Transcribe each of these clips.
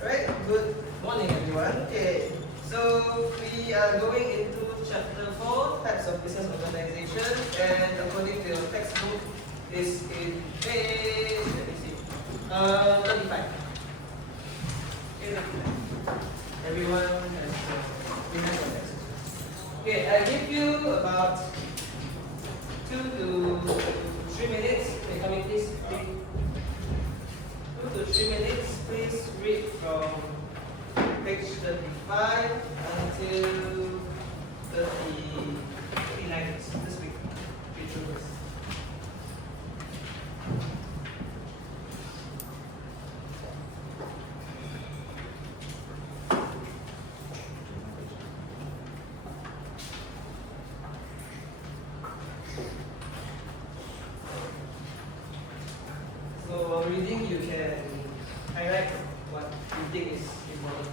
Right, good morning everyone. Okay, so we are going into chapter 4, types of business organization, and according to your textbook is in page, let me see, 35. Okay, 35. Everyone has your textbook. Okay, I give you about 2 to 3 minutes. Okay, come in please. 2 to 3 minutes. Please read from page 35 until 39 this week. Read through this. So while reading, you can highlight what you think is important.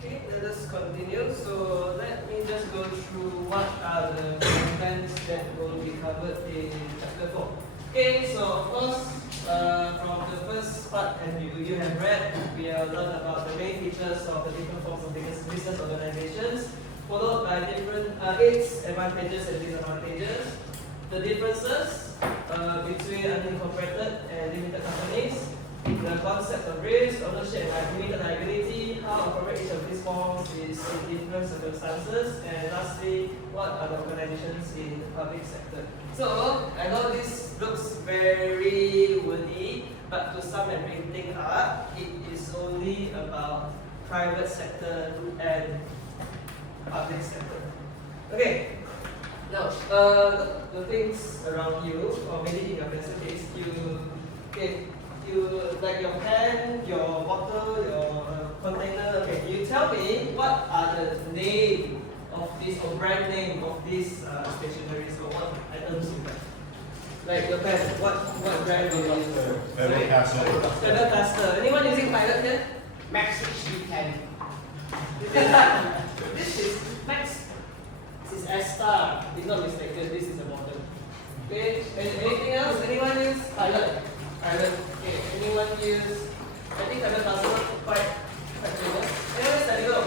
Okay, let us continue. So let me just go through what are the contents that will be covered in chapter 4. Okay, so of course, from the first part, and you have read, we have learned about the main features of the different forms of business organizations, followed by different its advantages and disadvantages, the differences between unincorporated and limited companies, the concept of risk, ownership, and limited liability, how to operate each of these forms is in different circumstances, and lastly, what are the organizations in the public sector. So, I know this looks very wordy, but to sum everything up, it is only about private sector and public sector. Okay, now, look the things around you, or maybe in your pencil case, you like your pen, your bottle, your container. Okay, you tell me what are the name of this or brand name of these stationeries or what items you have. Like your pen, what brand do you use? Faber Castell. Anyone using Pilot here? Max HD10. This is Max. This is S-Star. If not mistaken, this is a model. Okay. Anything else? Anyone use Pilot? Pilot. Okay. Anyone use? I think Faber Castell quite famous. Anyone Stabilo?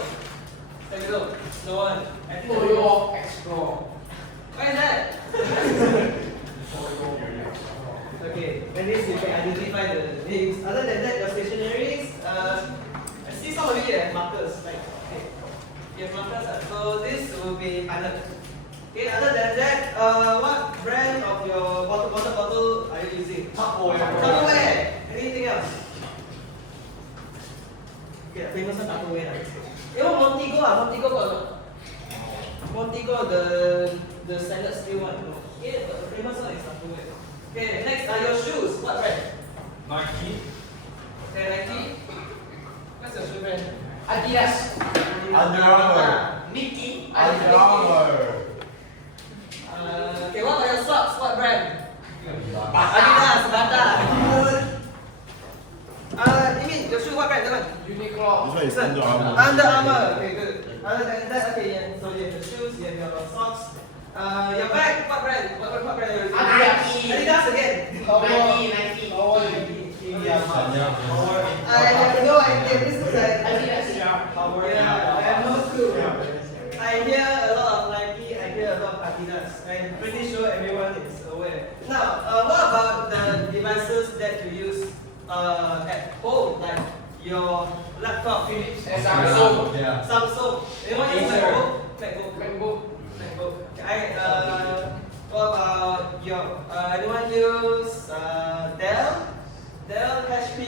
Stabilo? No one. I think Toyo Explore. Why is that? Okay. At least you can identify the names. Other than that, your stationaries. I see some of you have markers. Like, okay, you have markers. So this will be Pilot. Okay, other than that, what brand of your water bottle are you using? Tupperware. Anything else? Okay, famous one Tupperware. Even Montego Montego got not? Montego, the stainless steel one. No. Okay, but the famous one is Tupperware. Okay, next are your shoes. What brand? Nike. Okay, Nike. What's your shoe brand? Adidas. Under Armour. Nike. Under Armour. Okay, what are your socks? What brand? Adidas, Bata. You mean your shoe? What brand? That one? Uniqlo. This one is Under Armour. Under Armour. Okay, good. Other than that, okay, yeah. So you have your shoes, you have your socks. Your bag. What brand? What brand are you using? Adidas again. Nike. I have no idea. This looks like Adidas. Yeah, I have no clue. I hear a lot of Nike, I hear a lot of Adidas. I'm pretty sure everyone is aware. Now, what about the devices that you use at home, like your laptop, Philips, Samsung. Yeah. Samsung? Anyone use MacBook? MacBook. Okay, what about your anyone use Dell? Dell, HP,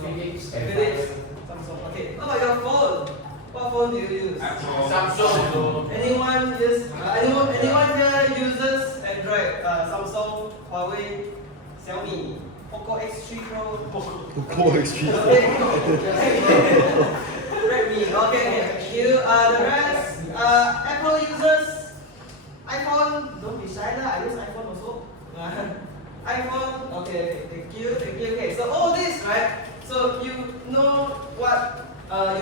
Philips. Philips, Samsung. Okay. What about your phone? What phone do you use? Samsung. Anyone anyone here uses Android? Samsung, Huawei, Xiaomi, Poco X3 Pro. Poco Extreme. Okay. Redmi. Okay. You the rest. Apple users. iPhone. Don't be shy lah. I use iPhone also. iPhone. Okay. Thank you. Okay. So all this, right? So you know what?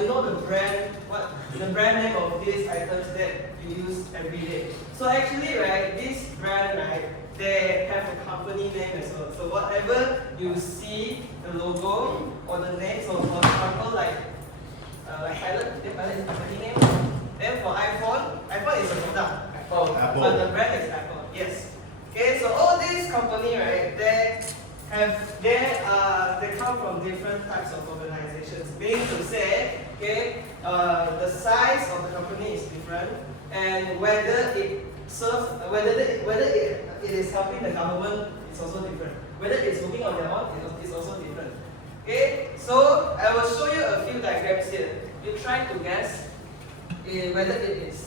You know the brand, what the brand name of these items that you use every day. So actually, right, this brand, right, they have a company name as well. So whatever you see, the logo or the name. So for example, like Pilot is the company name. Then for iPhone is a product. Apple. But the brand is Apple. Yes. Okay. So all these company, right, they come from different types of organizations. Meaning to say, okay, the size of the company is different, and whether it serves, whether it is helping the government, is also different. Whether it's working on their own, is also different. Okay, so I will show you a few diagrams here. You try to guess whether it is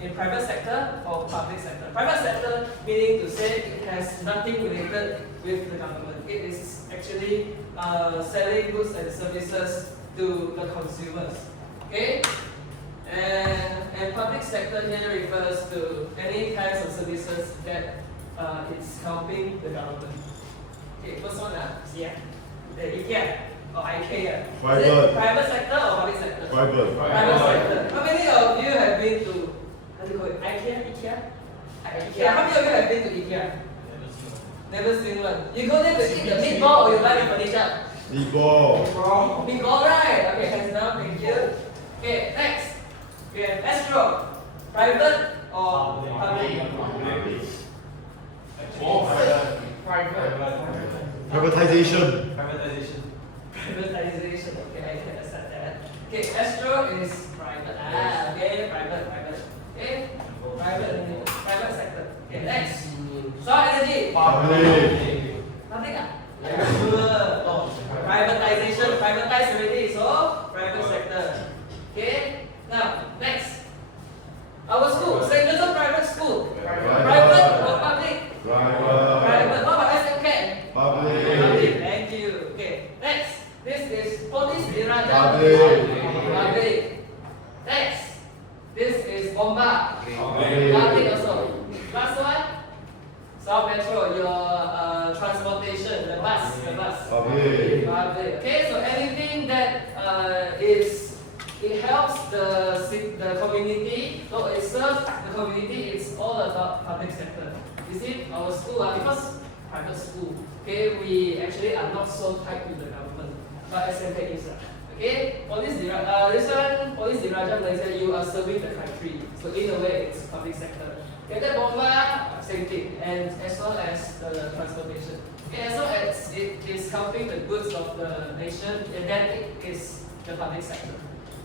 in private sector or public sector. Private sector meaning to say it has nothing related with the government. It is actually selling goods and services to the consumers. Okay? And public sector here refers to any kinds of services that it's helping the government. Okay, first one, see the IKEA or IKEA. Private. Is it private sector or public sector? Private. Private sector. How many of you have been to IKEA? IKEA? How many of you have been to IKEA? Never seen one. You go there to eat the meatball or you buy the furniture? Meatball. Meatball, right? Okay, hands down, thank you. Okay, next. We have Astro. Private or public? Privatization. Privatization. Okay, I can accept that. Okay, Astro is private. Okay, private. Okay, private sector. Okay, next. Solar energy. Public. Nothing. Good. Oh, privatization. Privatized already. So private sector. Okay. Now next. Our school. St. Joseph private school. Private or public? Private. What about SMK? Public. Public. Thank you. Okay. Next. This is Police Diraja. Public. Next. This is Bomba. Public also. Last one. South Metro, your transportation, the bus. Public. Public. Okay, so anything that it helps the community, so it serves the community, it's all about public sector. You see, our school, because private school, okay, we actually are not so tied to the government, but SMK is. Okay, Police Diraja Malaysia, you are serving the country, so in a way, it's public sector. Okay, the Bomba, same thing, and as well as the transportation. Okay, as well as it is helping the goods of the nation, and then it is the public sector.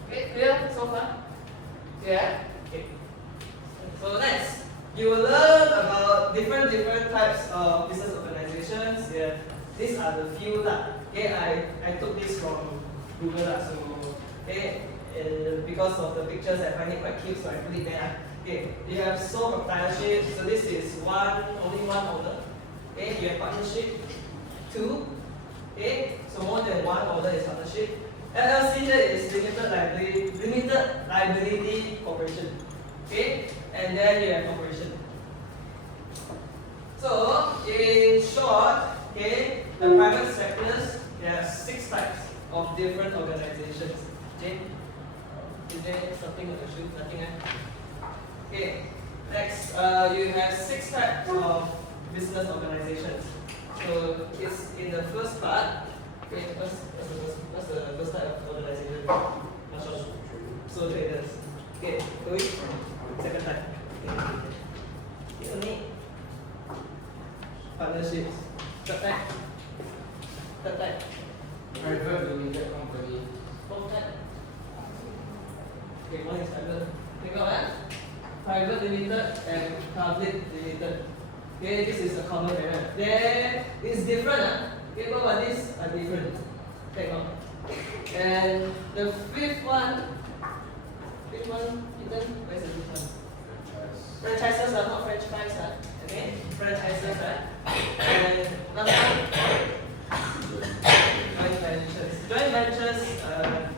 Okay, clear so far? Yeah? Okay. So next, you will learn about different types of business organizations. Yeah, these are the few lah. Okay, I took this from Google lah. So okay, because of the pictures, I find it quite cute, so I put it there. Okay, you have sole proprietorship. So this is only one owner. Okay, you have partnership, 2. Okay, so more than one owner is partnership. LLC here is limited liability corporation. Okay, and then you have corporation. So in short, okay, the private sectors, there are 6 types of different organizations. Okay, is there something on the shoot? Nothing. Okay, next, you have 6 types of business organizations. So it's in the first part. Okay, what's the first type of organization? Sole traders. Okay, second type. Okay, only partnerships. Third type. Private limited company. Fourth type. Okay, one is private. Think of that. Private limited and public limited. Okay, this is a common area. There is different. Okay, both of these are different. Take note. And the fifth one, Ethan, where's the fifth one? Franchises are not franchise, okay? Franchises, and last one, joint ventures. Joint ventures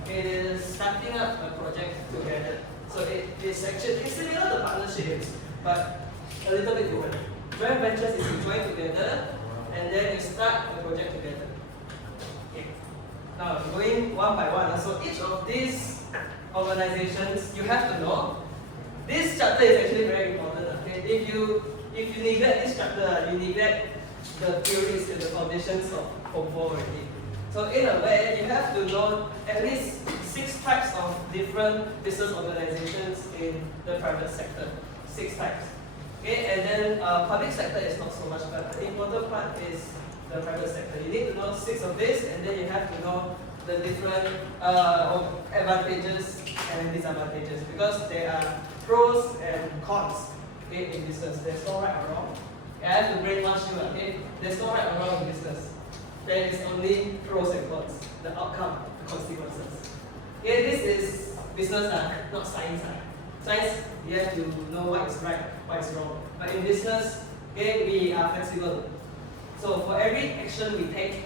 is starting up a project together. So it is actually it's similar to partnerships, but a little bit different. Joint ventures is you join together and then you start the project together. Okay. Now going one by one. So each of these organizations you have to know. This chapter is actually very important. Okay. If you neglect this chapter, you neglect the theories and the foundations of Form 4 already. So in a way, you have to know at least 6 types of different business organizations in the private sector. 6 types. Okay, and then public sector is not so much, but the important part is the private sector. You need to know 6 of this, and then you have to know the different advantages and disadvantages, because there are pros and cons, okay, in business. There's no right or wrong. I have to brainwash you, okay? There's no right or wrong in business. There is only pros and cons, the outcome, the consequences. Okay, this is business, not science. Science, you have to know what is right, what is wrong. But in business, okay, we are flexible. So for every action we take,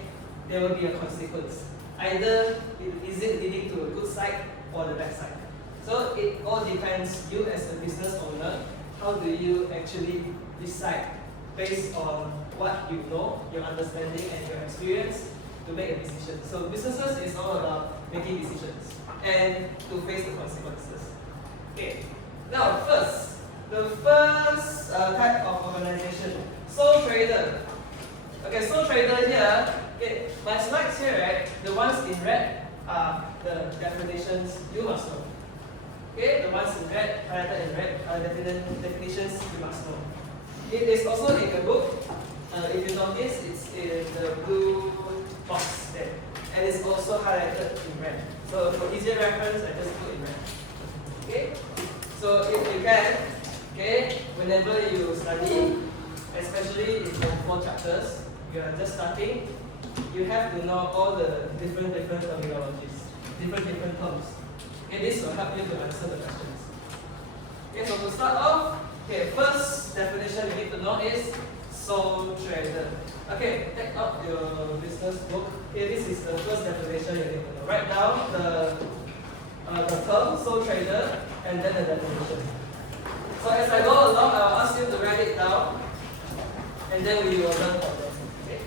there will be a consequence. Either is it leading to a good side or the bad side. So it all depends, you as a business owner, how do you actually decide based on what you know, your understanding and your experience to make a decision. So businesses is all about making decisions and to face the consequences. Okay, now the first type of organization, sole trader. Okay, sole trader here, okay, my slides here, right, the ones in red are the definitions you must know. Okay, the ones in red, highlighted in red, definitions you must know. It is also in the book. If you notice, it's in the blue box there, and it's also highlighted in red. So for easier reference, I just put in red. Okay, so if you can, okay, whenever you study, especially in your 4 chapters, you are just starting, you have to know all the different terminologies, different terms. Okay, this will help you to answer the questions. Okay, so to start off, okay, first definition you need to know is sole trader. Okay, take out your business book. Okay, this is the first definition you need to know. Write down the term sole trader and then the definition. So as I go along, I will ask you to write it down, and then we will learn from them. Okay.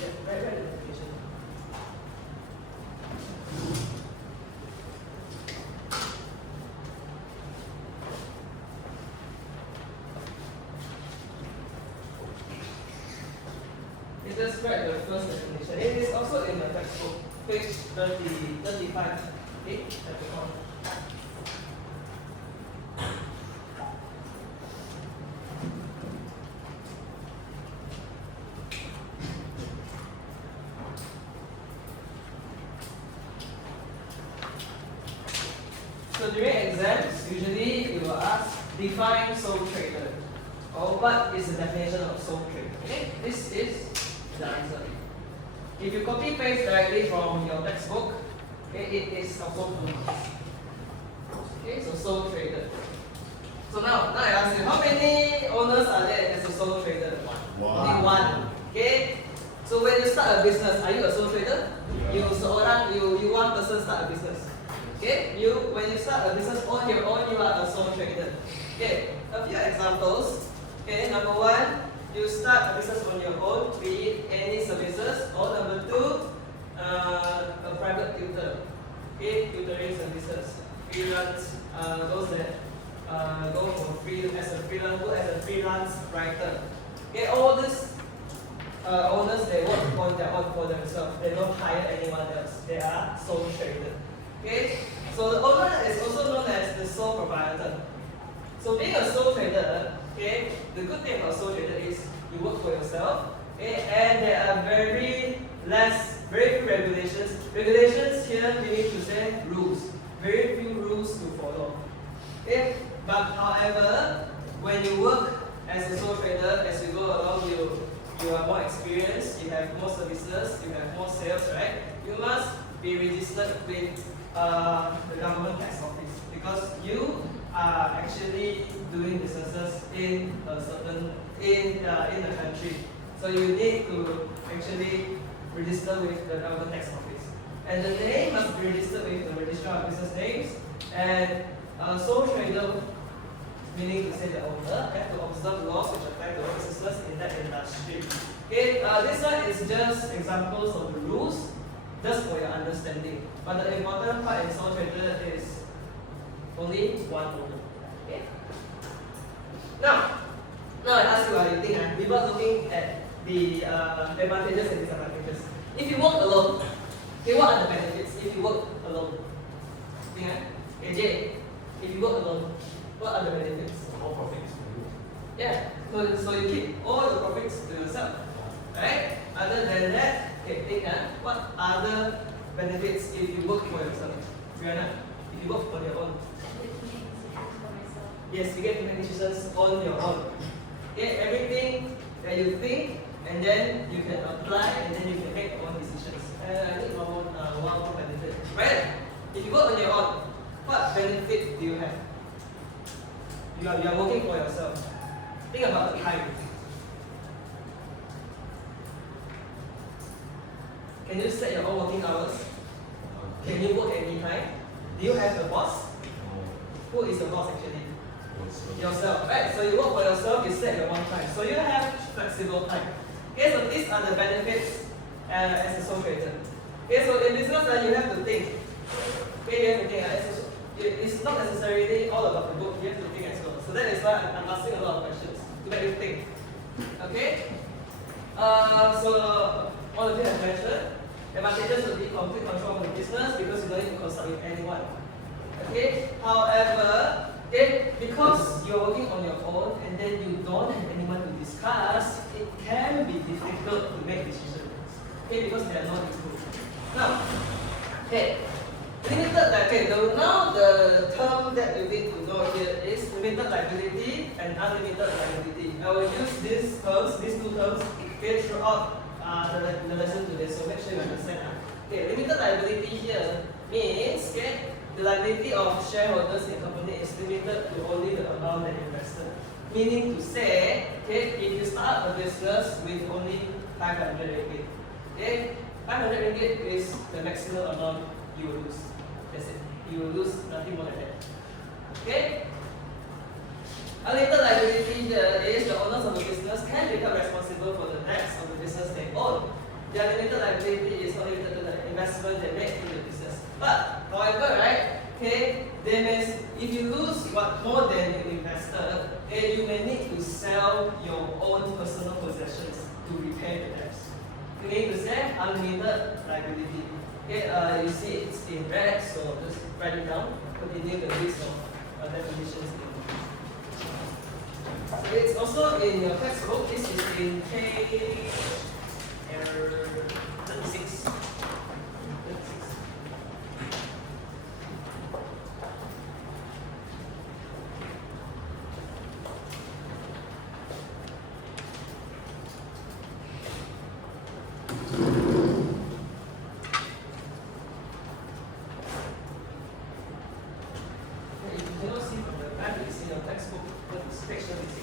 Yeah, write the definition. You just grab the first definition. It is also in the textbook, page 35. Okay, chapter 1. So during exams, usually you will ask, define sole trader. Or what is the definition of sole trader? Okay, this is the answer. If you copy paste directly from your textbook, okay, it is also 2 marks. Okay, so sole trader. So now I ask you, how many owners are there as a sole trader? Only one. Okay. So when you start a business, are you a sole trader? Yeah. You one person start a business. Okay, when you start a business on your own, you are a sole trader. Okay, a few examples. Okay, number 1, you start a business on your own, be it any services, or number 2, a private tutor. Okay, tutoring services, freelance, those that go for as a freelance writer. Okay, all these owners, they work on their own for themselves. They don't hire anyone else. They are sole trader. Okay, so the owner is also known as the sole proprietor. So being a sole trader, okay, the good thing about sole trader is you work for yourself, okay, and there are very few regulations. Regulations here meaning to say rules. Very few rules to follow. Okay, but however, when you work as a sole trader, as you go along, you are more experienced, you have more services, you have more sales, right? You must be registered with the government tax office because you are actually doing businesses in the country. So you need to actually register with the government tax office. And the name must be registered with the registrar of business names. And sole trader, meaning to say the owner, have to observe laws which apply to all businesses in that industry. Okay, this one is just examples of the rules, just for your understanding. But the important part in sole trader is only one owner. Okay? Now I ask you what you think. Without looking at the advantages and disadvantages. If you work alone, okay, what are the benefits if you work alone? AJ, if you work alone, what are the benefits? All profits for you. Yeah, so you keep all the profits to yourself. Right? Other than that, okay, think what other benefits if you work for yourself? Brianna, if you work on your own. Yes, you get to make decisions on your own. Okay, everything that you think, and then you can apply, and then you can make your own decisions. I think one more benefit. Right? If you work on your own, what benefit do you have? You are working for yourself. Think about the time. Can you set your own working hours? Can you work anytime? Do you have a boss? Who is the boss actually? Yourself, right? So you work for yourself, you set your own time. So you have flexible time. Okay, so these are the benefits as a sole trader. Okay, so in business you have to think. Okay, you have to think. It's not necessarily all about the book, you have to think as well. So that is why I'm asking a lot of questions to make you think. Okay? So all of you have mentioned, advantages would be complete control of the business because you don't need to consult with anyone. Okay? However, because you're working on your own and then you don't have anyone to discuss, it can be difficult to make decisions. Okay, because they are not equal. Now, okay, limited liability. Now the term that you need to know here is limited liability and unlimited liability. I will use these terms, these two terms, okay, throughout the lesson today. So make sure you understand. Okay, limited liability here means the liability of shareholders in a company is limited to only the amount that invested. Meaning to say, if you start a business with only 500 ringgit, 500 ringgit is the maximum amount you will lose. That's it. You will lose nothing more than that. Okay? Unlimited liability here is the owners of the business can become responsible for the debts of the business they own. Their limited liability is not limited to the investment they make in the business. But however, right, they may, if you lose more than you invested, you may need to sell your own personal possessions to repay the debts. meaning to say unlimited liability. Okay, you see it's in red, so just write it down. Continue the list of definitions. So it's also in your textbook. This is in page 36. If you cannot see from the back, it's in your textbook, but it's page 36.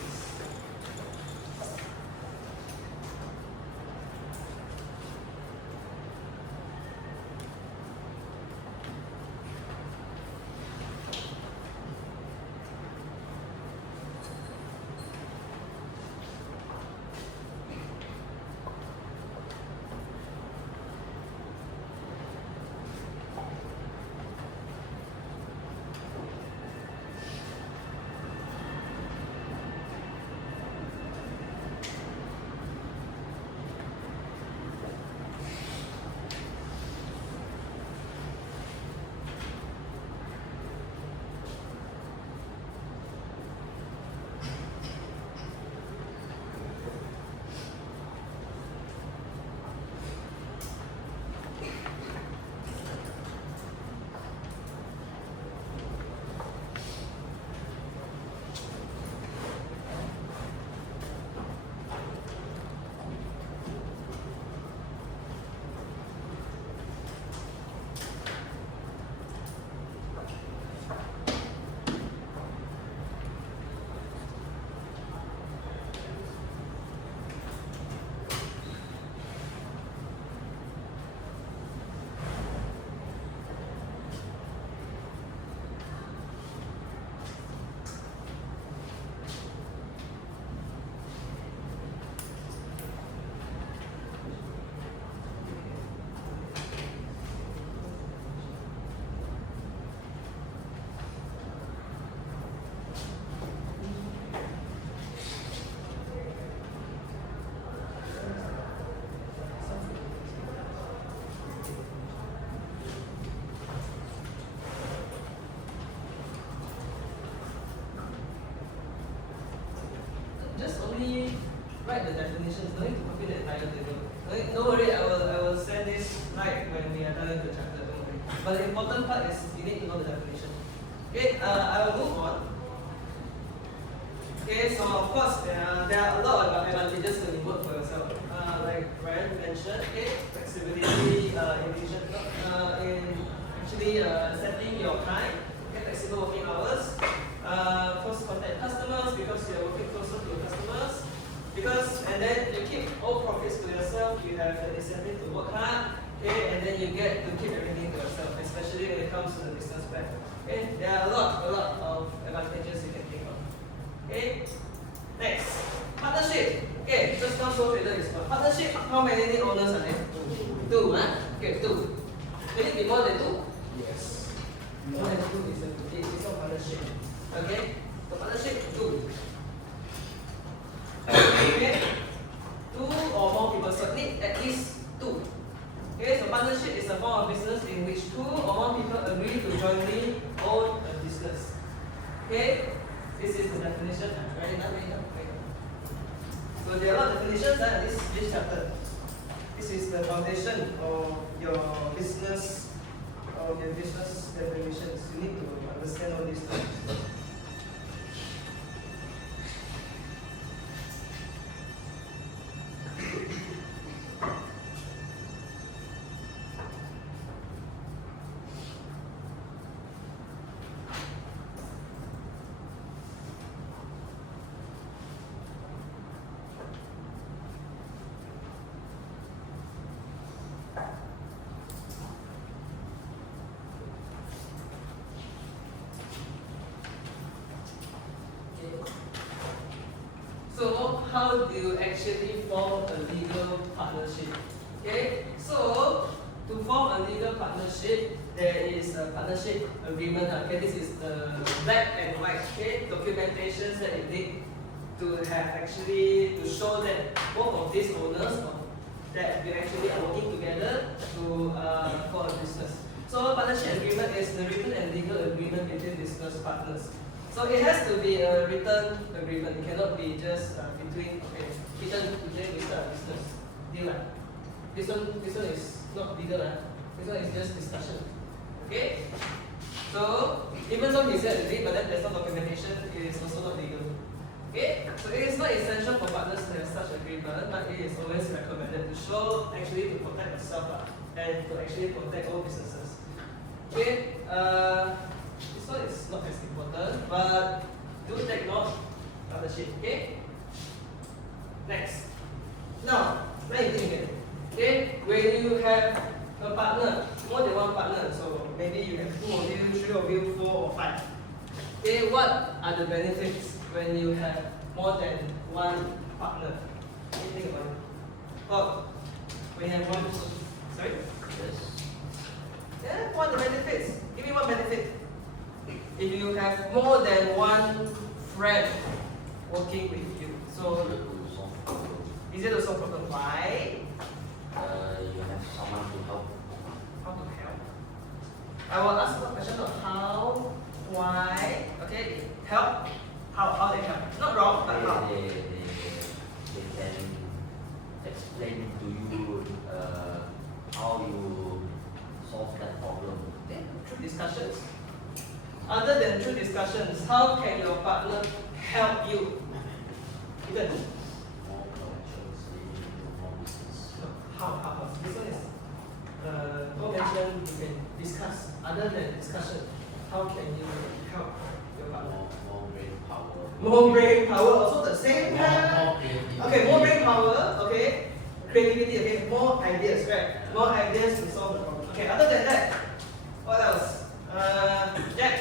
Just only write the definitions, no need to copy the entire table. No worry, I will send this right when we are done with the chapter, don't worry. But the important part is you need to know the definition. Okay, I will move on. Okay, so of course there are a lot of advantages when you work for yourself. Like Ryan mentioned, okay, flexibility, in actually setting your time, okay, flexible working hours, close contact customers because you are working closer to your customers. And then you keep all profits to yourself, you have the incentive to work hard, okay, and then you get to keep everything to yourself, especially when it comes to the business back. Okay, there are a lot of advantages you can think of. Okay, next, partnership. Okay, just now so trader is one. Partnership, how many owners are there? Two, huh? Okay, two. Can it be more than two? Yes. More than two is a partnership. Okay, so partnership, two. Okay, two or more people, so need at least two. Okay, so partnership is a form of business in which two or more people agree to jointly own a business. Okay, this is the definition. Write it down. So there are a lot of definitions in this chapter. This is the foundation of your business definitions. You need to understand all these things. So how do you actually form a legal partnership? Okay, so to form a legal partnership, there is a partnership agreement. Okay, this is the black and white documentations that you need to have actually to show that both of these owners that we actually are working together to for a business. So partnership agreement is the written and legal agreement between business partners. So it has to be a written agreement. It cannot be just between written business deal. This one is not legal. This one is just discussion. Okay. So even though he said agree, but then there's no documentation, it is also not legal. Okay. So it is not essential for partners to have such agreement, but it is always recommended to show actually to protect yourself and to actually protect all businesses. Okay. This one is not as important, but do take note partnership. Okay. Next. Now, let me think again. Okay, when you have a partner, more than one partner, so maybe you have 2 of you, 3 of you, 4 or 5. Okay, what are the benefits when you have more than one partner? What do you think about it? Oh, when you have one, sorry? Yes. Yeah, what are the benefits? Give me one benefit. If you have more than one friend working with you, so easier to solve problem. Why? You have someone to help. How to help? I will ask one question of how, why, okay, help, how they help. Not wrong, but how. They can explain to you how you solve that problem. Okay, through discussions. Other than through discussions, how can your partner help you? Even More connections, more business. how? This one is don't mention you can discuss. Other than discussion, how can you help your partner? More brain power. More brain power, also the same. More creativity. Okay, more brain power, okay. Creativity, okay, more ideas, right? More ideas to solve the problem. Okay, other than that, what else? Jack.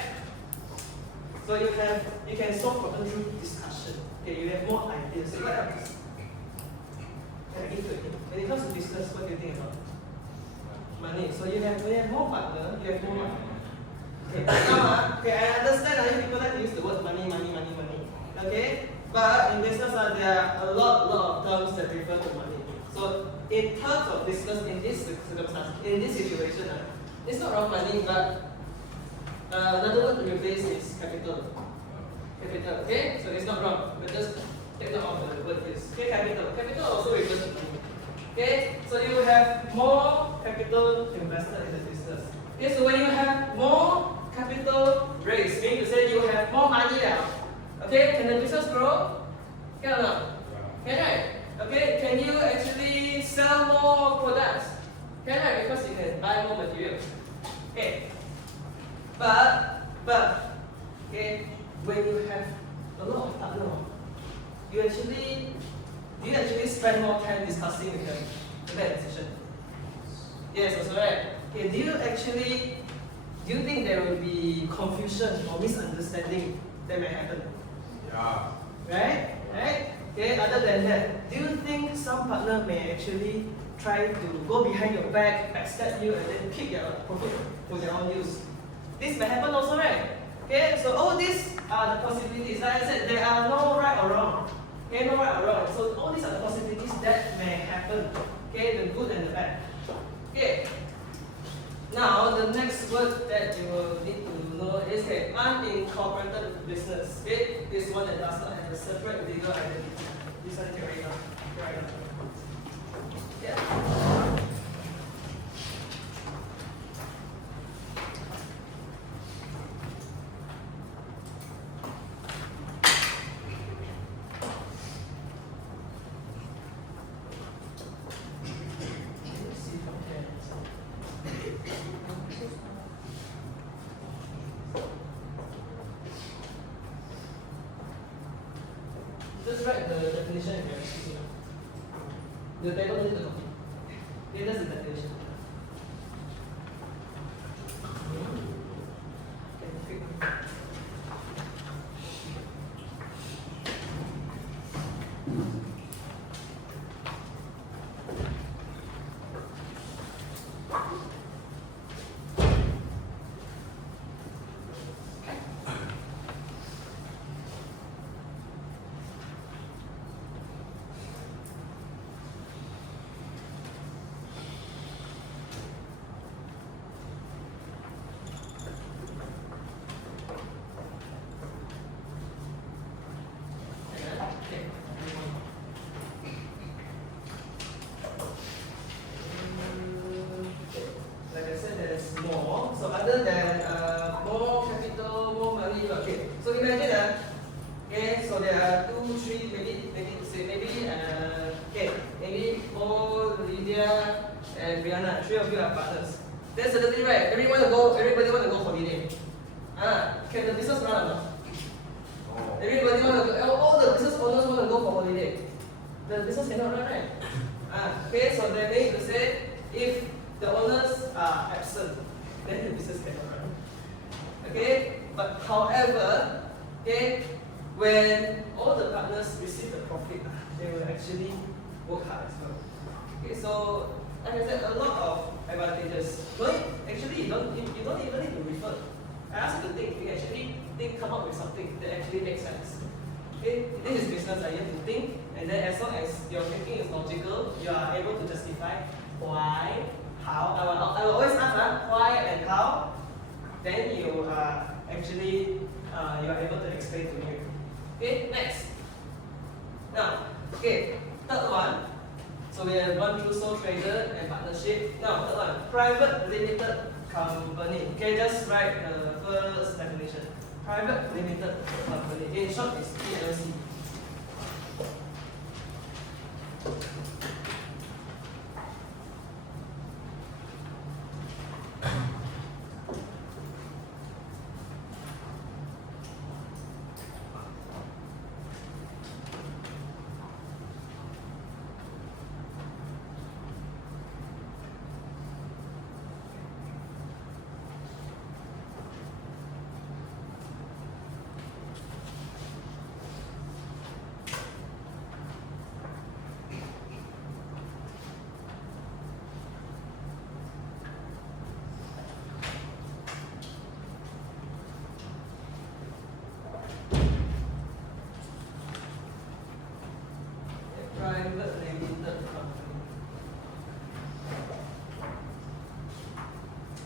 So you can solve problem through discussion. Okay, you have more ideas. So what else? When it comes to business, what do you think about? Money. So when you have more partner, you have more money. Okay, now, okay, I understand you people like to use the word money. Okay? But in business, there are a lot of terms that refer to money. So in terms of business, in this circumstance, in this situation, it's not wrong money, but another word to replace is capital. Capital, okay? So it's not wrong, but just take note of the word is. Okay, capital. Capital also refers to money. Okay? So you have more capital invested in the business. Okay, so when you have more capital raised, meaning to say you have more money now. Okay, can the business grow? Can or not? Can, right? Okay, can you actually sell more products? Can, right? Because you can buy more materials. Okay. But okay, when you have a lot of partners, do you actually spend more time discussing with them to make a decision? Yes, that's right. Okay, do you think there will be confusion or misunderstanding that may happen? Yeah. Right? Okay, other than that, do you think some partner may actually try to go behind your back, backstab you, and then keep their profit for their own use? This may happen also, right? Okay, so all these are the possibilities. Like I said, there are no right or wrong. Okay, no right or wrong. So all these are the possibilities that may happen. Okay, the good and the bad. Okay. Now the next word that you will need to know is unincorporated business. Okay, this one that does not have a separate legal identity. This one you can write down. Yeah. Just write the definition if you're excusing. The table needs to copy. Okay, that's the definition. Mo, Lydia, and Brianna. Three of you are partners. Then suddenly, right, everybody want to go holiday. Can the business run or not? Everybody want to go, all the business owners want to go for holiday. The business cannot run, right? Okay, so then they need to say, if the owners are absent, then the business cannot run. Okay, but however, okay, when all the partners receive the profit, they will actually work hard as well. Okay, so like I said, a lot of advantages. Actually, you don't even need to refer. I ask you to think. You actually come up with something that actually makes sense. Okay, this is business. You have to think, and then as long as your thinking is logical, you are able to justify why, how. I will always ask why and how. Then you are actually you are able to explain to me. Okay, next. Now, okay, third one. So we have gone through sole trader and partnership. Now, third one, private limited company. Okay, just write the first definition. Private limited company. In short, is PLC. Private limited company.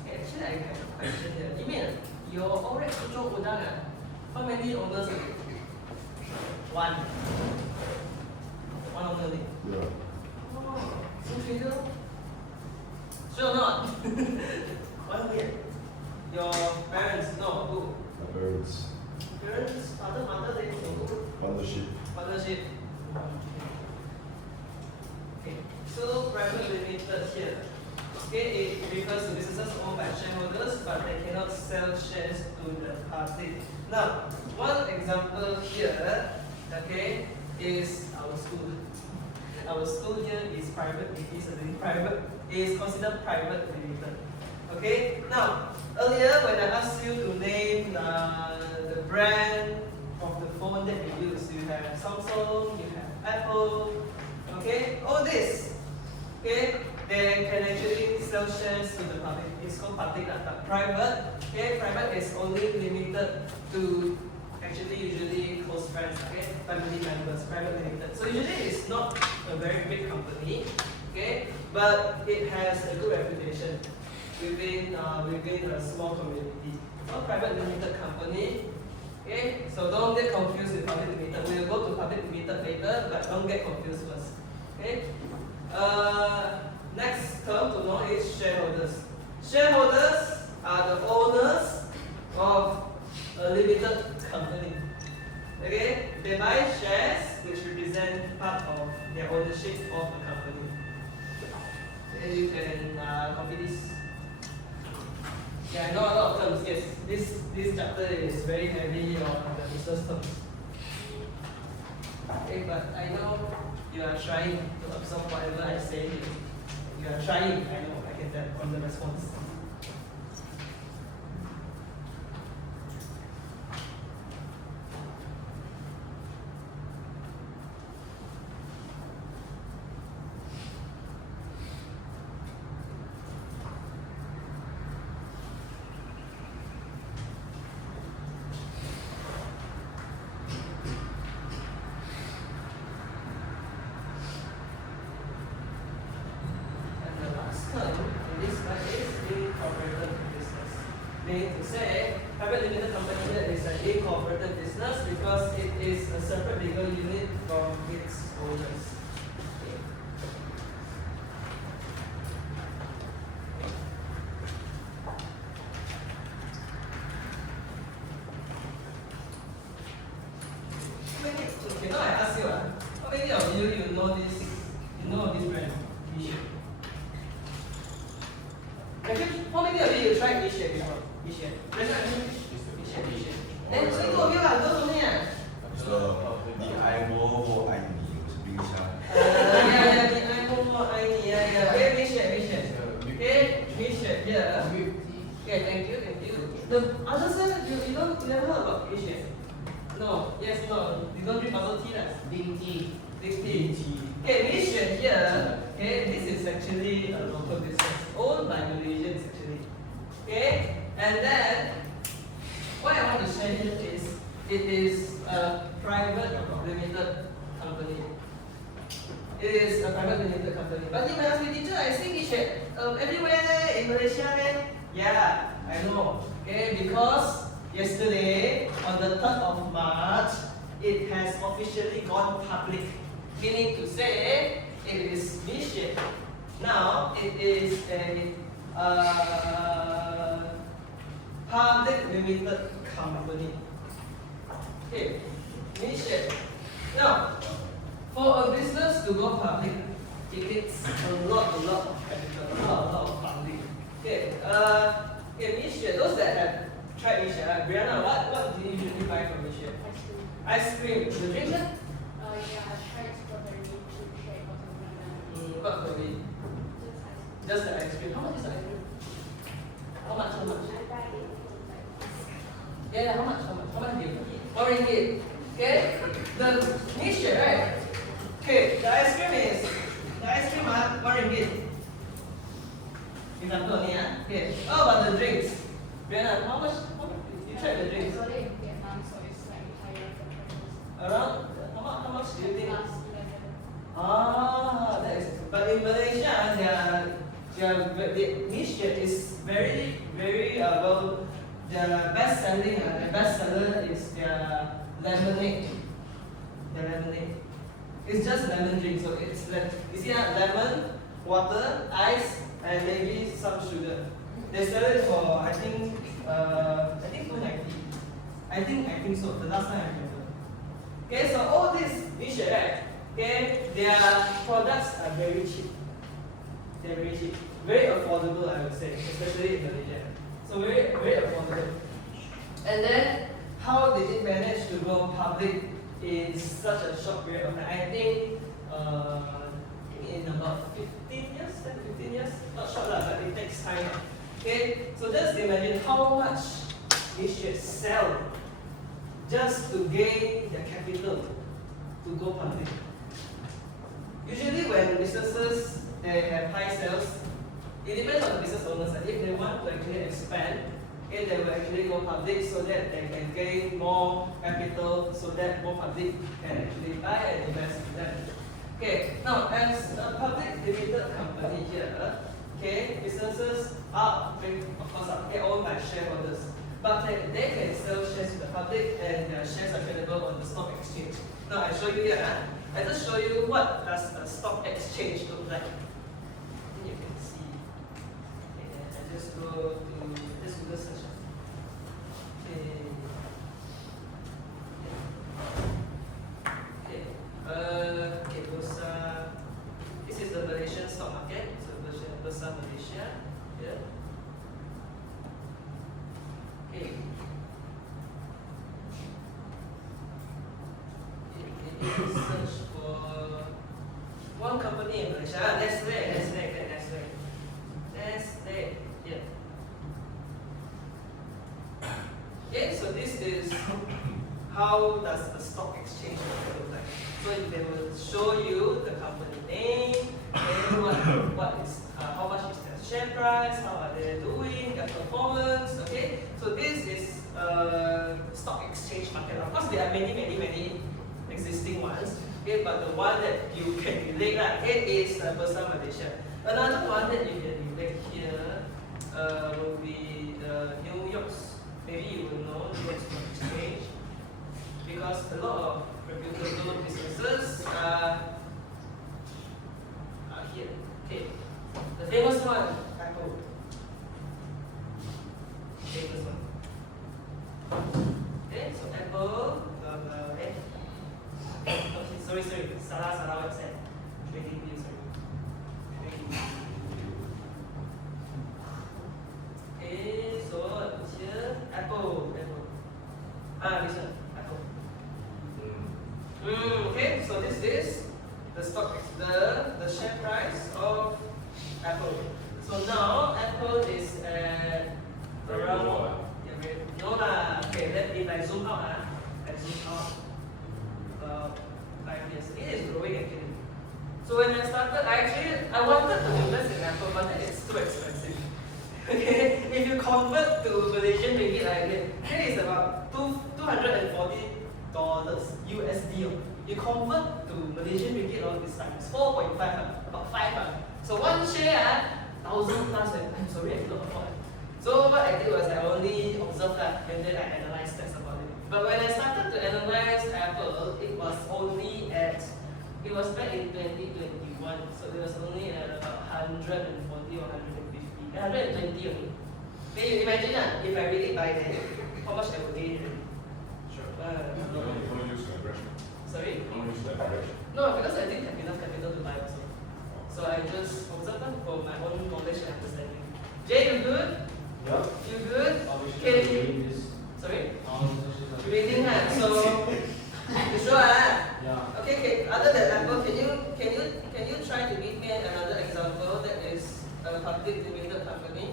Actually, I have a question here. You mean your already control udang? How many owners? One. One owner. Yeah. Oh, so trader? Sure or not? One here. Your parents? No, who? My parents. Parents, father, mother, they Partnership. partnership. Okay, so private limited here. Okay, it refers to businesses owned by shareholders, but they cannot sell shares to the public. Now, one example here, okay, is our school. Our school here is private. It is a private. It is considered private limited. Okay. Now, earlier when I asked you to name the brand of the phone that you use, you have Samsung, you have Apple. Okay, all this, okay, they can actually sell shares to the public. It's called public, but private, okay, private is only limited to actually usually close friends, okay, family members, private limited. So usually it's not a very big company, okay, but it has a good reputation within a small community. So private limited company. Okay, so don't get confused with public limited. We'll go to public limited later, but don't get confused first. Okay. Next term to know is shareholders. Shareholders are the owners of a limited company. Okay, they buy shares which represent part of their ownership of the company. Okay, you can copy this. Yeah, I know a lot of terms. Yes, this chapter is very heavy on the business terms. Okay, but I know you are trying to absorb whatever I say. You are trying. I know. I can tell from the response. Meaning to say, private limited company here is an incorporated business because it is a separate legal unit from its owners. Okay. Okay, now I ask you, how many of you know this brand? The other side, you never heard about Asia? No, yes, no. You don't drink bubble tea, lah. Green tea. Green tea. Okay, Malaysia here, okay, this is actually a local business owned by Malaysians actually. Okay, and then what I want to share here is it is a private limited company. It is a private limited company. But you may ask me, teacher, I see Malaysia everywhere in Malaysia, man. Yeah, I know. Okay, because yesterday on the 3rd of March, it has officially gone public. Meaning to say, it is Malaysia. Now, it is a public limited company. Okay, Malaysia. Now, for a business to go public, it needs a lot of capital, a lot of funding. Okay, Malaysia, those that have tried Malaysia, Brianna, what do you usually buy from Malaysia? Ice cream. The drinks, eh? Yeah, I tried strawberry milkshake or something like that. What for me? Just ice cream. Just the ice cream. How much is the ice cream? How much? I buy it for like discount. Yeah, how much? How much do you pay? 1 ringgit. Okay? The Malaysia, right? Okay, the ice cream, 1 ringgit. Example ni, okay. How about the drinks? Brianna, how much? You tried the I drinks? got it in Vietnam, so it's like higher the prices. Around, how much do you think? Plus 11. Ah, that is. But in Malaysia, the Malaysia is very, well. The best selling, the best seller is their lemonade. Their lemonade. It's just lemon drink, so it's you see, lemon, water, ice, and maybe some sugar. They sell it for I think 290. I think so. The last time I remember. Okay, so all this Malaysia, right? Okay, their products are very cheap. They're very cheap, very affordable, I would say, especially in Malaysia. So very affordable. And then, how did it manage to go public in such a short period of time? I think in about 15 years, 10-15 years, not short lah, but it takes time. Okay, so just imagine how much they should sell just to gain the capital to go public. Usually when businesses they have high sales, it depends on the business owners. If they want to actually expand, okay, they will actually go public so that they can gain more capital, so that more public can actually buy and invest in them. Okay, now as a public limited company here, okay, businesses are, of course, owned by shareholders, but they can sell shares to the public and their shares are tradable on the stock exchange. Now I show you here. I just show you what does a stock exchange look like. You can see. Okay, I just go to this Google search. Okay, Bursa. This is the Malaysian stock market. So Bursa Malaysia. Yeah. Okay. Search for one company in Malaysia. Nestle. Yeah. Okay, so this is how does the stock exchange look like. So they will show you the company name, and how much is their share price, how are they doing, their performance. Okay, so this is stock exchange market. Of course, there are many existing ones. Okay, but the one that you can relate, it is Bursa Malaysia. Another one that you can relate here will be the New York's. Maybe you will know New York Stock Exchange because a lot of reputable businesses are here. Okay, the famous one, Apple. Famous one. Okay, so Apple. Sorry, salah website. Trading view, sorry. Trading view. Okay, so here, Apple. This one, Apple. Okay, so this is the stock, the share price of Apple. So now Apple is at around No lah. Okay, if I zoom out, I zoom out about 5 years. It is growing actually. So when I started, I wanted to invest in Apple, but then it's too expensive. Okay, if you convert to Malaysian ringgit, it is about $240 USD. You convert to Malaysian ringgit, it's times 4.5, about 5. So one share, 1,000 plus. I'm sorry, I cannot afford it. So what I did was I only observed that and then I analyzed stats about it. But when I started to analyze Apple, it was back in 2021. So it was only at about 140 or 150, 120 only. Can you imagine if I really buy that, how much I would gain? Sure. Uh, Use leverage. sorry? Use leverage. No, because I didn't have enough capital to buy also. So I just observed them for my own knowledge and understanding. Jay, you good? Yeah. You good? Okay. Sorry? Reading So you sure Yeah. Okay. Other than Apple, can you try to give me another example that is a public limited company?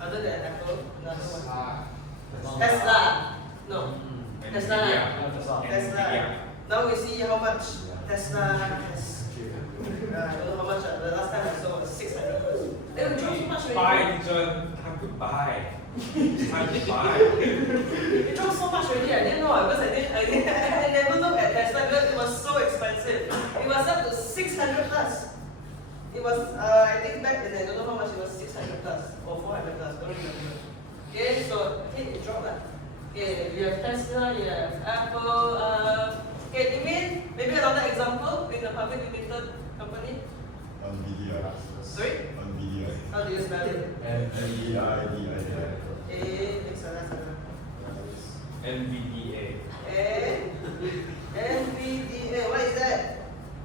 Other than Apple, another one. Tesla. No. Tesla. Now we see how much Tesla has. I don't know how much. The last time I saw was 600. They will drop so much already. Buy, John. Time to buy. Time to buy. It dropped so much already. I didn't know because I never looked at Tesla because it was so expensive. It was up to 600 plus. It was I think back then I don't know how much it was, 600 plus or 400 plus. Don't remember. Okay, so it dropped that. Okay, you have Tesla, you have Apple. Okay, you mean maybe another example in a public limited company? NVIDIA. Sorry? NVIDIA. How do you spell it? NVIDIA. NVDA. NVDA. What is that?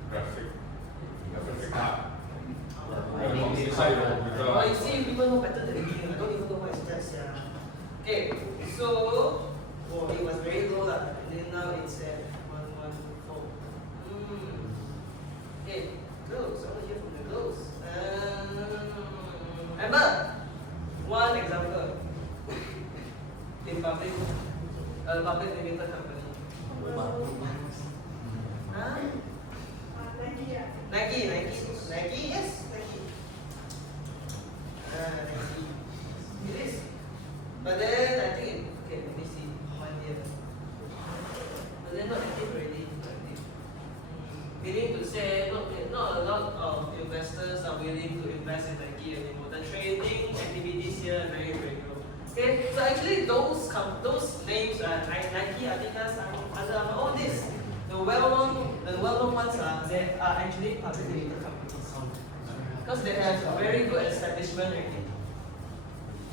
Graphic. Graphic card. Oh, you see, people know better than me. I don't even know what is that. Okay, so it was very low and then now it's at 114. Okay, girls. I want to hear from the girls. Emma, one example in public limited company. Huh? Nike, yes, Nike. Nike. It is. But then I think okay, let me see. 1 year. But then not active already. Meaning to say, not a lot of investors are willing to invest in Nike anymore. The trading activities here are very low. Okay, so actually those names, Nike, Adidas, Under Armour, all this, the well-known ones they are actually public limited companies because they have a very good establishment already.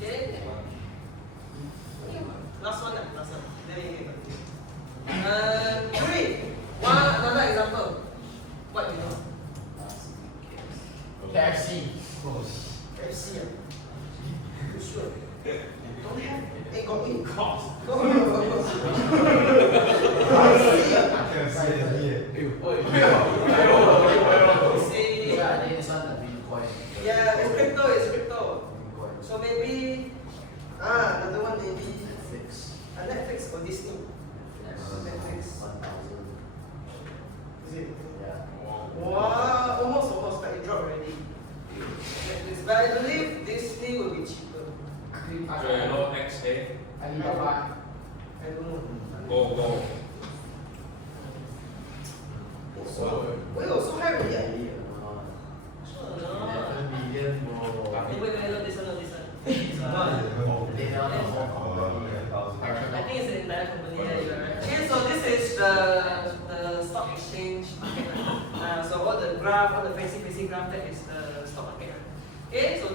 Okay. Last one. Then we can continue. Another example. What you know? KFC. FC. You sure? Don't have. Hey, got me. Cost. Go. I can say it here. See. Yeah, I think this one the Bitcoin. Yeah, it's crypto. So maybe another one maybe Netflix or Disney. Netflix. 1,000. Is it? Yeah. Wow, almost, but it dropped already. Netflix, but I believe Disney will be cheaper. Joelo XA. Alibaba. I don't know. Go. Wait, so high already? Sure. No. 11 million bro. Wait, not this one. I think it's the entire company. Yeah, you're right. Okay, so this is the stock exchange market. So all the fancy graph, that is the stock market. Okay, so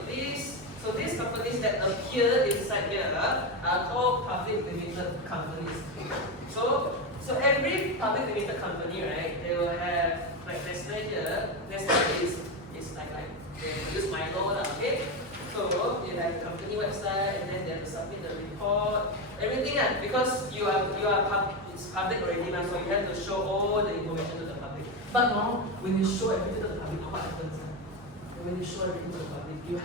these companies that appear inside here are called public limited companies. So every public limited company, right, they will have like Nestle here. Nestle is like they produce Milo, okay? So you have the company website and then they have to submit the report, everything because it's public already now, so you have to show all the information to the public. But now when you show everything to the public, what happens? when you show everything to the public, you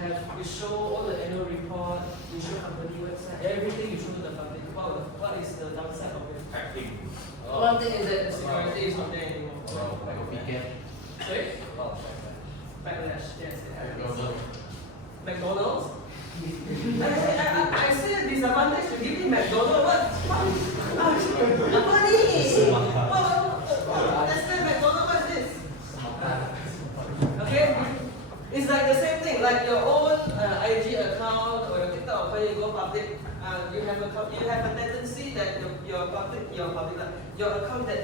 show all the annual report, you show company website, everything you show to the public. What is the downside of it? Hacking. One thing is that the security is not there anymore. Sorry? Backlash, yes. McDonald's? I said disadvantage to give me McDonald's. What? Money! That's not McDonald's, what is this? Okay? It's like the same thing, like your own IG account or your TikTok account, you go public, you have a tendency that your account that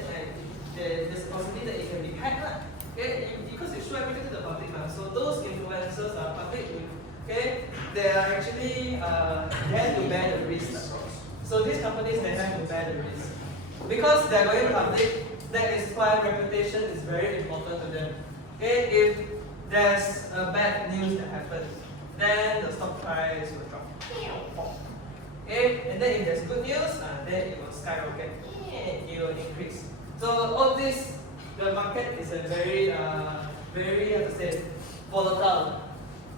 there's a possibility that it can be hacked. Okay? Because you show everything to the public. So those influencers are public. Okay? They are actually they have to bear the risk. So these companies, they have to bear the risk. Because they are going public, that is why reputation is very important to them. Okay? If there's a bad news that happens, then the stock price will drop. Okay? And then if there's good news, then it will skyrocket. It will increase. So all this, the market is a very, very, how to say, volatile.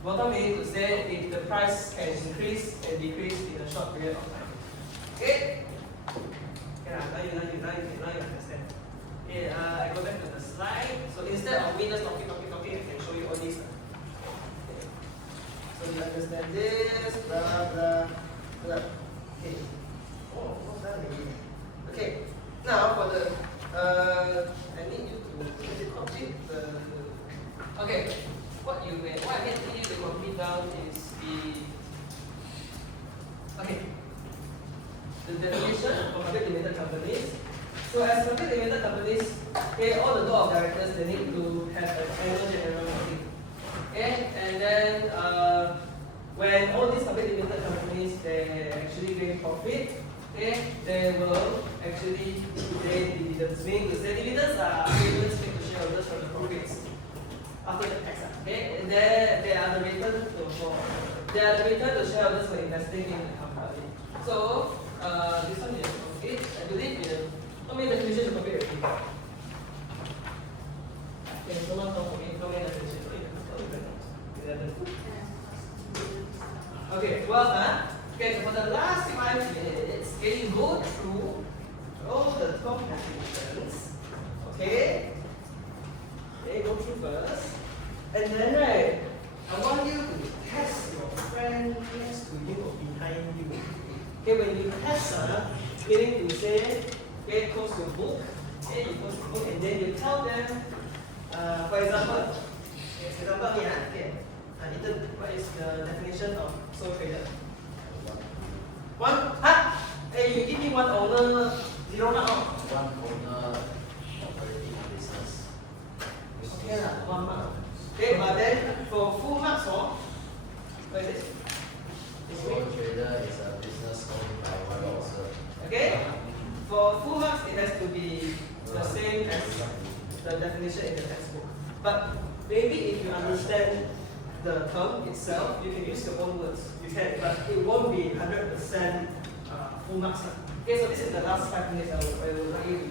Volatile meaning to say if the price can increase and decrease in a short period of time. Okay? Yeah, now you understand. Okay, I go back to the slide. So instead of me just talking, I can show you all this. Okay. So you understand this, blah, blah, blah. Okay. Oh, what's that again? Okay. Now for the, I need you to complete the, okay. What I need you to complete down is okay, the definition of public limited companies. So as public limited companies, okay, all the board of directors, they need to have an annual general meeting. Okay, and then when all these public limited companies, they actually gain profit, okay, they will actually pay dividends. Meaning to say dividends are payments made to shareholders from the profits after the tax. Okay, and they are the return to shareholders for investing in the company. So this one is complete. I believe how many definitions to complete already? Can someone talk for me? How many definitions? 11. Okay, well okay, so for the last 5 minutes, can you go through all the top definitions? Okay? Okay, go through first. And then right, I want you to test your friend next to you or behind you. Okay, when you test, meaning to say, okay, close your book, okay, you close your book, and then you tell them, for example, okay, what is the definition of sole trader? Hey, you give me one owner, 0 mark. One owner operating a business. Okay, 1 mark. Okay, but then for full marks, what is it? Sole trader is a business owned by one person. Okay, for full marks, it has to be the same as the definition in the textbook. But maybe if you understand the term itself, you can use your own words. You can, but it won't be 100% full marks. Okay, so this is the last 5 minutes I will like you to do.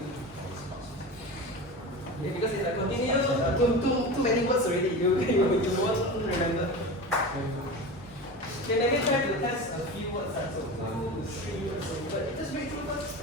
Okay, because if I continue, too many words already, you won't remember. Okay, maybe try to test a few words, so 2 to 3 words, but just read through words.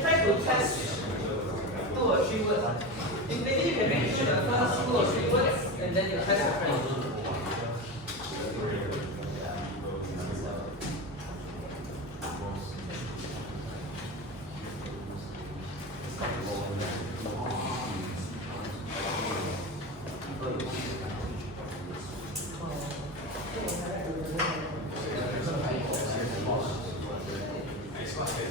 Try to test 2 or 3 words. Maybe you can read through the first 2 or 3 words and then you test your friend. Okay,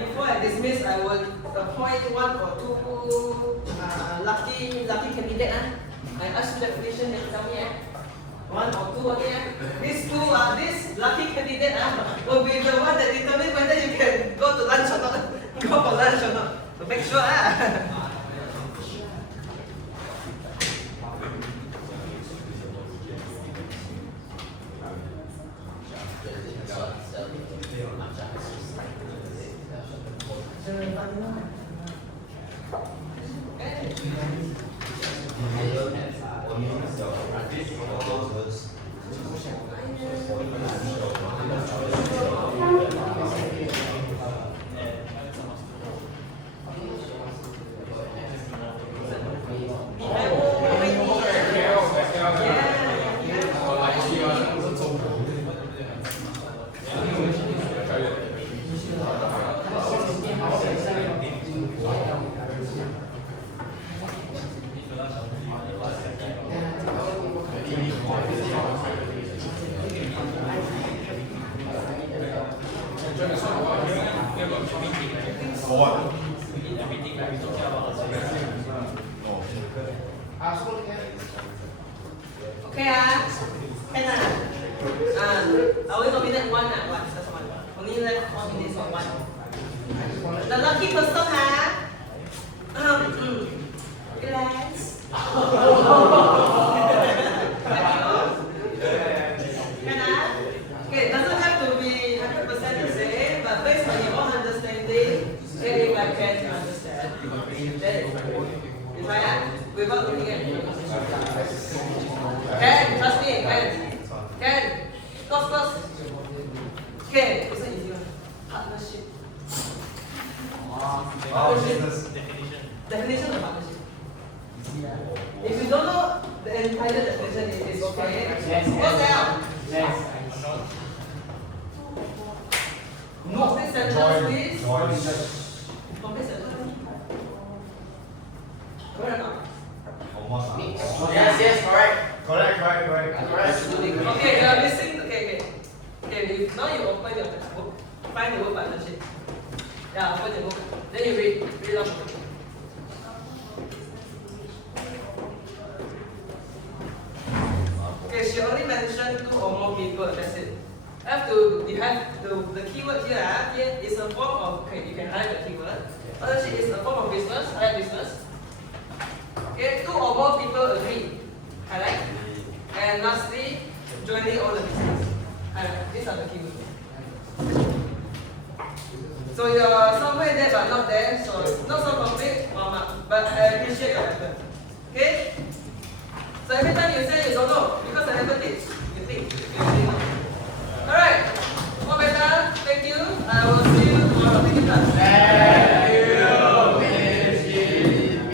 before I dismiss, I will appoint one or two lucky candidate. I ask you definition and tell me. One or two only. These two this lucky candidate will be the one that determine whether you can go to lunch or not. Go for lunch or not. So make sure. Okay can I will nominate one just one. Only left 1 minute for one. The lucky person relax. Can I? Okay, it doesn't have to be 100% the same, but based on your own understanding, if I can understand, then it's fine. You try that? Without looking at me. Can, trust me, can. Close. Okay, it's an easy one. Partnership. Definition of partnership. If you don't know the entire definition, it is okay. What's that? Complete sentence, please. Complete sentence. Correct or not? Yes, correct. Okay, you are missing. Okay. Now you open your textbook. Find the word partnership. Yeah, open the book. Then you read out. Okay, she only mentioned 2 or more people. That's it. You have the keyword here. Here is a form of. Okay, you can highlight the keyword. Partnership is a form of business. Highlight business. Okay, 2 or more people agree. Highlight. And lastly, joining all the business. These are the keywords. So you're somewhere there but not there, so not so complete, but I appreciate your effort. Okay? So every time you